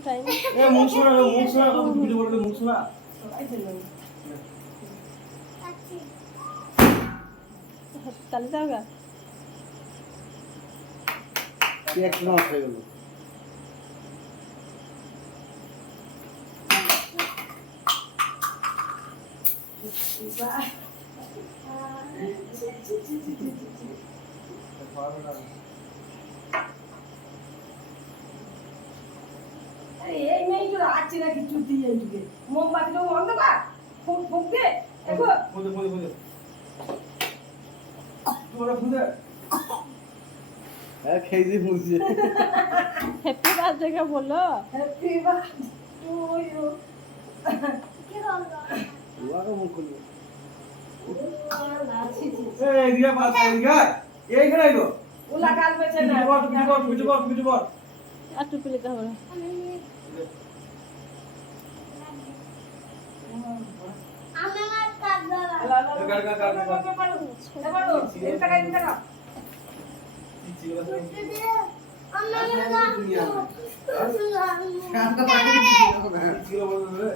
time এ মুখ শোনা কত ভিডিও করবে মুখ শোনা তাহলে যাও গা এক নট হয়ে গেল এই মেয়ে তো আছে নাকি চুতি এইদিকে মোমবাতিটা অন্ধকার ফুক ফুক দে দেখো ফুদে তোরা ফুদে হ্যাঁ খেয়ে বুঝছে হ্যাপি বার্থডে কে বলো হ্যাপি বার্থডে টু ইউ কি হলো ওয়াকে মুখ খুলবে এই দিয়া পাস দিয়া এইখানে আইলো ওলা কাল বেচে না ভিডিও কর আর টুপি নিতে হবে না ছিল বলে